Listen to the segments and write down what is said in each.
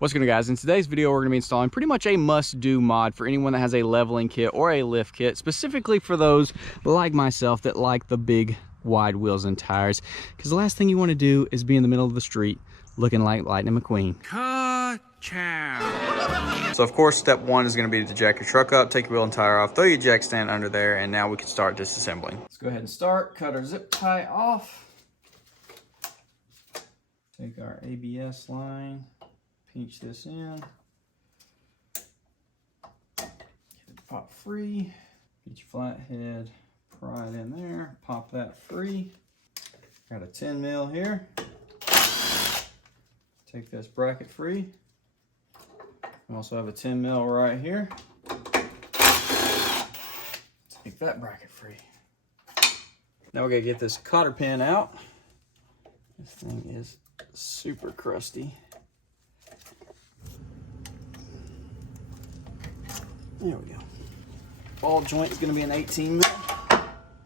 What's going on, guys? In today's video we're going to be installing pretty much a must-do mod for anyone that has a leveling kit or a lift kit, specifically for those like myself that like the big wide wheels and tires, because the last thing you want to do is be in the middle of the street looking like Lightning McQueen. Kachow! So of course step one is going to be to jack your truck up, take your wheel and tire off, throw your jack stand under there, and now we can start disassembling. Let's go ahead and start. Cut our zip tie off. Take our ABS line. Pinch this in, get it pop free, get your flathead, pry it in there, pop that free. Got a 10 mil here. Take this bracket free. We also have a 10 mil right here. Take that bracket free. Now we're gonna get this cotter pin out. This thing is super crusty. There we go. Ball joint is going to be an 18 mil.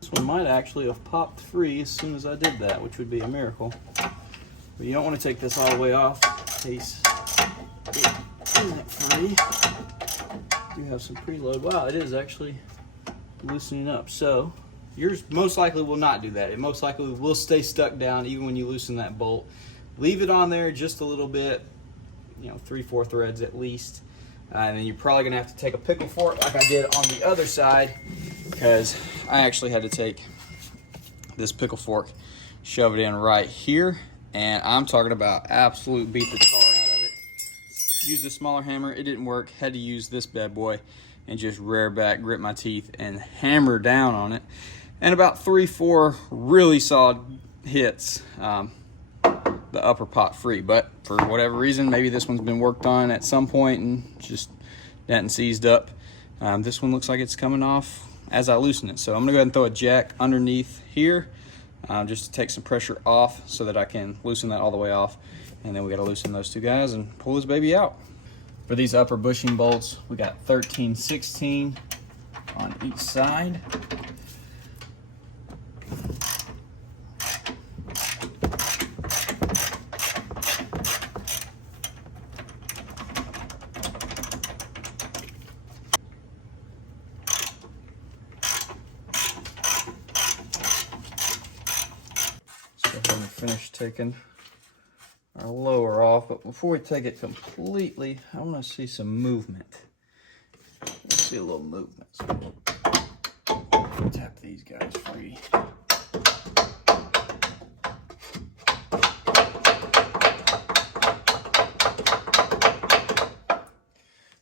This one might actually have popped free as soon as I did that, which would be a miracle. But you don't want to take this all the way off in case it isn't free. You have some preload. Wow, it is actually loosening up. So yours most likely will not do that. It most likely will stay stuck down even when you loosen that bolt. Leave it on there just a little bit, 3-4 threads at least. And then you're probably gonna have to take a pickle fork like I did on the other side, because I actually had to take this pickle fork, shove it in right here, and I'm talking about absolute beat the tar out of it. Used a smaller hammer, it didn't work, had to use this bad boy and just rear back, grit my teeth, and hammer down on it. And about 3-4 really solid hits, the upper pot free. But for whatever reason, maybe this one's been worked on at some point and just hadn't seized up. This one looks like it's coming off as I loosen it. So I'm gonna go ahead and throw a jack underneath here just to take some pressure off so that I can loosen that all the way off. And then we gotta loosen those two guys and pull this baby out. For these upper bushing bolts, we got 13/16 on each side. Finish taking our lower off, but before we take it completely, I want to see some movement. Let's see a little movement. So we'll tap these guys free.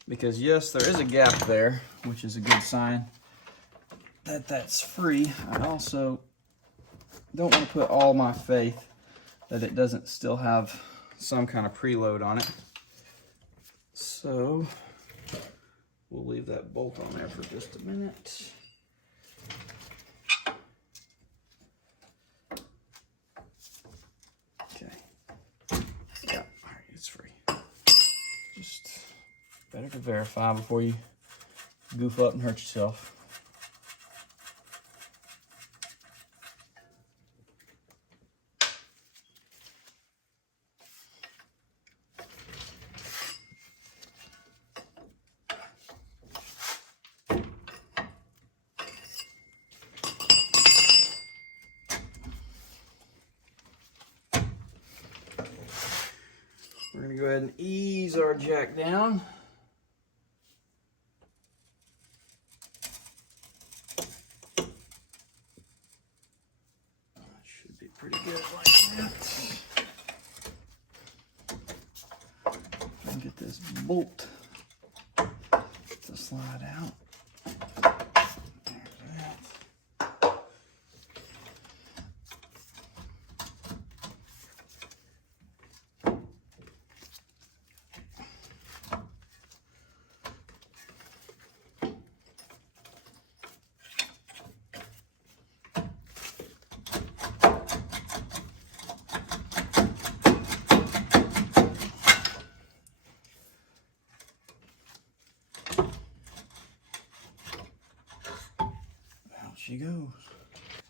Because yes, there is a gap there, which is a good sign that that's free. I also don't want to put all my faith that it doesn't still have some kind of preload on it. So we'll leave that bolt on there for just a minute. Okay. Yeah, all right, it's free. Just better to verify before you goof up and hurt yourself. We're going to go ahead and ease our jack down. Should be pretty good like that. And get this bolt to slide out. She goes.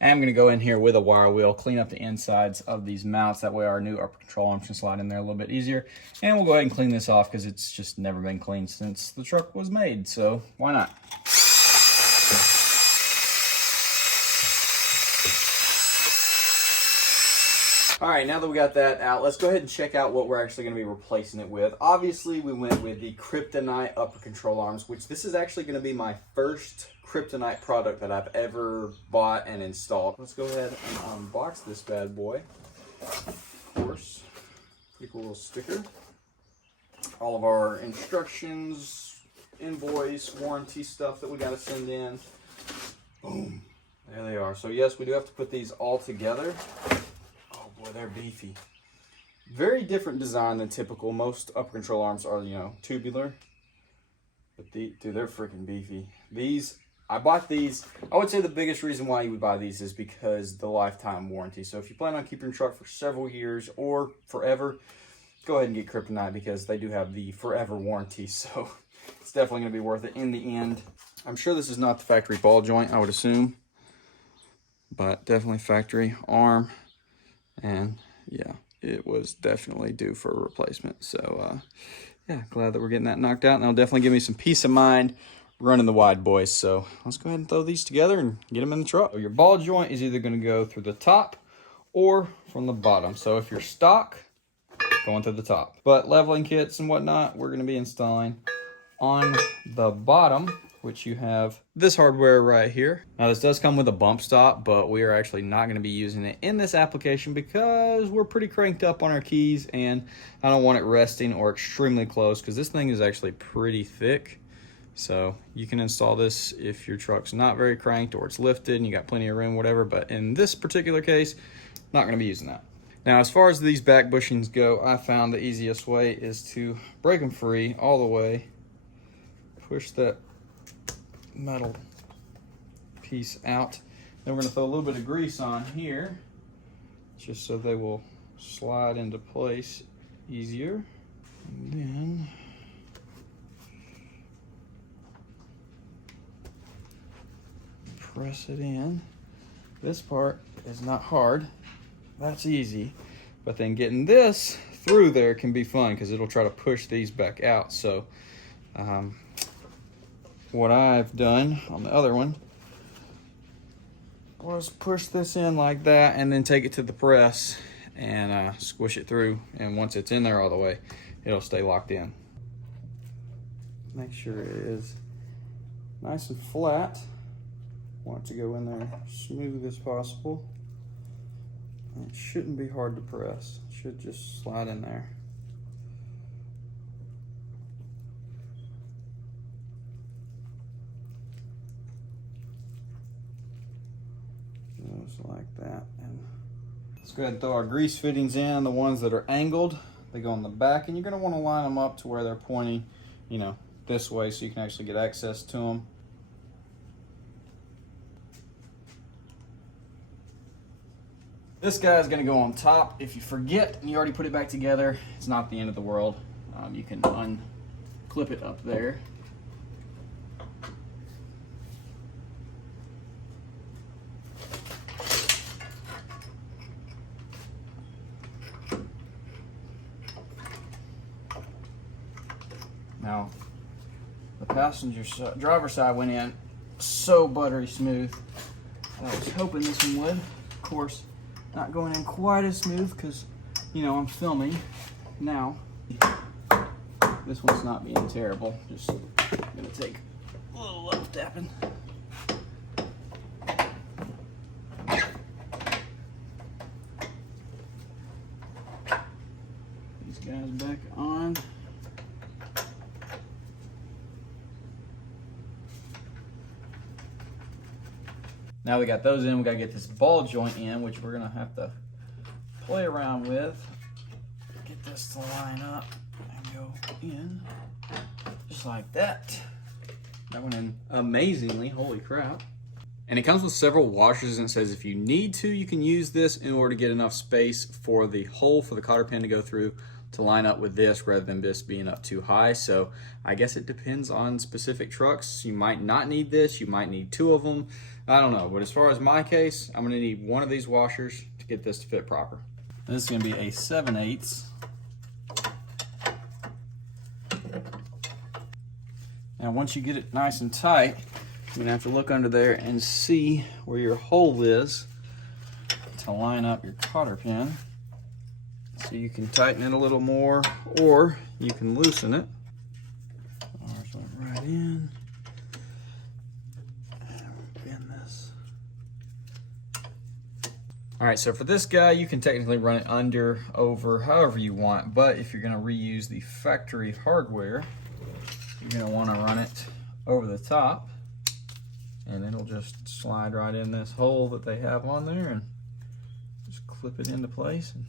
And I'm going to go in here with a wire wheel, clean up the insides of these mounts. That way our new upper control arms can slide in there a little bit easier. And we'll go ahead and clean this off because it's just never been cleaned since the truck was made. So why not? All right, now that we got that out, let's go ahead and check out what we're actually going to be replacing it with. Obviously, we went with the Kryptonite upper control arms, which this is actually going to be my first Kryptonite product that I've ever bought and installed. Let's go ahead and unbox this bad boy. Of course, pretty cool little sticker. All of our instructions, invoice, warranty stuff that we got to send in. Boom. There they are. So yes, we do have to put these all together. Boy, they're beefy. Very different design than typical. Most upper control arms are, you know, tubular. But dude, they're freaking beefy. I bought these. I would say the biggest reason why you would buy these is because the lifetime warranty. So if you plan on keeping your truck for several years or forever, go ahead and get Kryptonite because they do have the forever warranty. So it's definitely going to be worth it in the end. I'm sure this is not the factory ball joint, I would assume. But definitely factory arm. And yeah, it was definitely due for a replacement. So yeah, glad that we're getting that knocked out. And that'll definitely give me some peace of mind running the wide boys. So let's go ahead and throw these together and get them in the truck. So your ball joint is either going to go through the top or from the bottom. So if you're stock, going to the top. But leveling kits and whatnot, we're going to be installing on the bottom, which you have this hardware right here. Now this does come with a bump stop, but we are actually not going to be using it in this application because we're pretty cranked up on our keys and I don't want it resting or extremely close because this thing is actually pretty thick. So you can install this if your truck's not very cranked or it's lifted and you got plenty of room, whatever. But in this particular case, not going to be using that. Now, as far as these back bushings go, I found the easiest way is to break them free all the way, push that metal piece out. Then we're going to throw a little bit of grease on here just so they will slide into place easier. And then press it in. This part is not hard. That's easy. But then getting this through there can be fun because it'll try to push these back out. So what I've done on the other one was push this in like that and then take it to the press and squish it through. And once it's in there all the way, it'll stay locked in. Make sure it is nice and flat. Want it to go in there smooth as possible. And it shouldn't be hard to press. It should just slide in there. Just like that. And let's go ahead and throw our grease fittings in. The ones that are angled, they go on the back, and you're going to want to line them up to where they're pointing, you know, this way so you can actually get access to them. This guy is going to go on top. If you forget and you already put it back together, it's not the end of the world. You can unclip it up there. Now, the driver's side went in so buttery smooth. I was hoping this one would. Of course, not going in quite as smooth because, you know, I'm filming now. This one's not being terrible. Just gonna take a little love tapping. These guys back on. Now we got those in, we gotta get this ball joint in, which we're gonna have to play around with. Get this to line up and go in, just like that. That went in amazingly, holy crap. And it comes with several washers and it says if you need to, you can use this in order to get enough space for the hole for the cotter pin to go through to line up with this rather than this being up too high. So I guess it depends on specific trucks. You might not need this, you might need two of them. I don't know, but as far as my case, I'm gonna need one of these washers to get this to fit proper. This is gonna be a 7/8. Now once you get it nice and tight, you're gonna have to look under there and see where your hole is to line up your cotter pin. So you can tighten it a little more, or you can loosen it. Ours went right in. Bend this. All right, so for this guy, you can technically run it under, over, however you want, but if you're gonna reuse the factory hardware, you're gonna wanna run it over the top, and it'll just slide right in this hole that they have on there and just clip it into place, and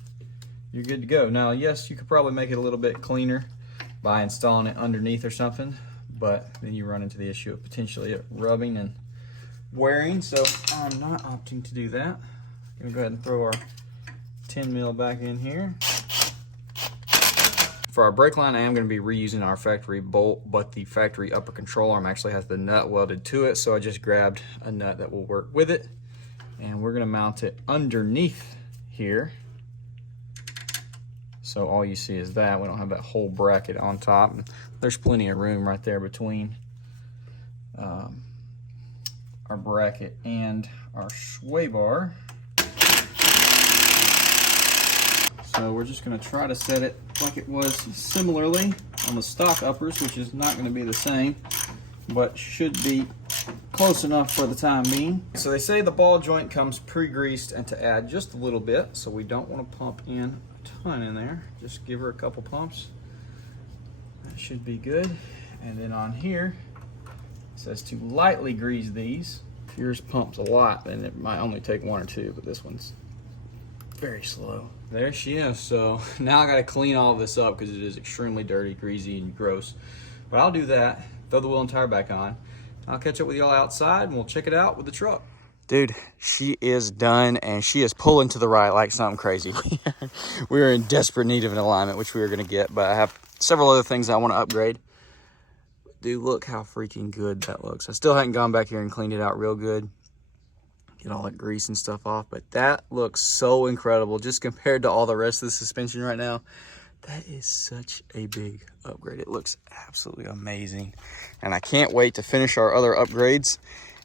you're good to go. Now, yes, you could probably make it a little bit cleaner by installing it underneath or something, but then you run into the issue of potentially it rubbing and wearing, so I'm not opting to do that. I'm gonna go ahead and throw our 10 mil back in here. For our brake line, I am going to be reusing our factory bolt, but the factory upper control arm actually has the nut welded to it, so I just grabbed a nut that will work with it, and we're going to mount it underneath here. So all you see is that. We don't have that whole bracket on top. There's plenty of room right there between our bracket and our sway bar. So we're just going to try to set it like it was similarly on the stock uppers, which is not going to be the same, but should be close enough for the time being. So they say the ball joint comes pre-greased and to add just a little bit, so we don't want to pump in a ton in there. Just give her a couple pumps. That should be good. And then on here, it says to lightly grease these. If yours pumps a lot, then it might only take one or two, but this one's very slow. There she is. So now I got to clean all of this up because it is extremely dirty, greasy, and gross. But I'll do that, throw the wheel and tire back on. I'll catch up with y'all outside and we'll check it out with the truck. Dude, she is done and she is pulling to the right like something crazy. We're in desperate need of an alignment, which we are going to get, but I have several other things I want to upgrade. Dude, look how freaking good that looks. I still haven't gone back here and cleaned it out real good. Get all that grease and stuff off, but that looks so incredible just compared to all the rest of the suspension right now. That is such a big upgrade. It looks absolutely amazing, and I can't wait to finish our other upgrades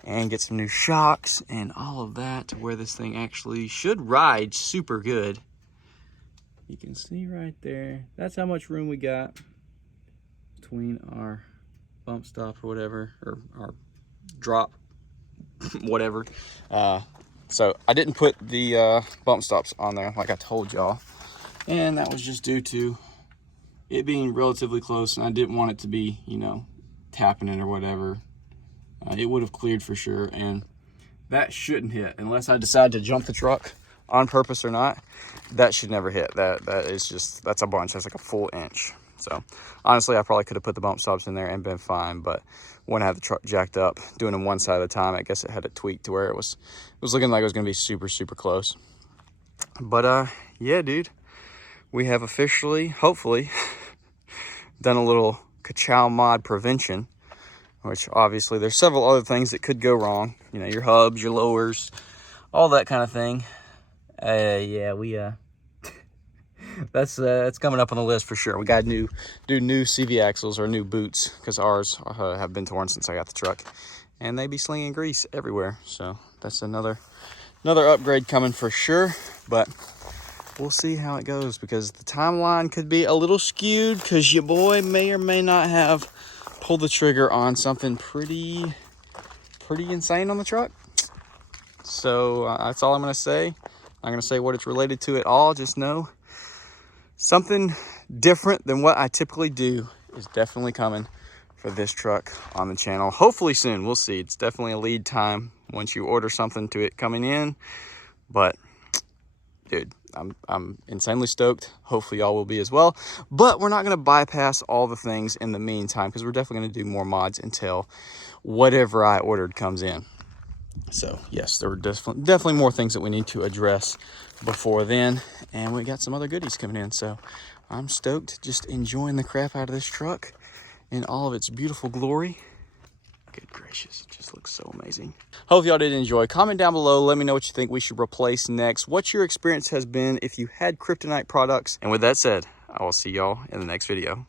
and get some new shocks and all of that to where this thing actually should ride super good. You can see right there, that's how much room we got between our bump stop or whatever, or our drop whatever. So I didn't put the bump stops on there like I told y'all, and that was just due to it being relatively close, and I didn't want it to be, you know, tapping it or whatever. It would have cleared for sure, and that shouldn't hit unless I decide to jump the truck on purpose or not. That should never hit. That is just, that's a bunch. That's like a full inch. So honestly, I probably could have put the bump stops in there and been fine, but when I had the truck jacked up, doing them one side at a time, I guess it had it tweaked to where it was looking like it was gonna be super, super close. But yeah, dude, we have officially, hopefully, done a little Kachow Mod Prevention, which obviously there's several other things that could go wrong. You know, your hubs, your lowers, all that kind of thing. Yeah, we that's coming up on the list for sure. We got to do new CV axles or new boots because ours have been torn since I got the truck, and they be slinging grease everywhere. So that's another upgrade coming for sure. But we'll see how it goes because the timeline could be a little skewed because your boy may or may not have pulled the trigger on something pretty insane on the truck. So that's all I'm gonna say. I'm gonna say what it's related to at all. Just know something different than what I typically do is definitely coming for this truck on the channel. Hopefully soon, we'll see. It's definitely a lead time once you order something to it coming in. But dude, I'm insanely stoked. Hopefully y'all will be as well. But we're not gonna bypass all the things in the meantime because we're definitely gonna do more mods until whatever I ordered comes in. So yes, there were definitely more things that we need to address before then, and we got some other goodies coming in. So I'm stoked, just enjoying the crap out of this truck in all of its beautiful glory. Good gracious, it just looks so amazing. Hope y'all did enjoy. Comment down below, let me know what you think we should replace next, what your experience has been if you had kryptonite products. And with that said, I will see y'all in the next video.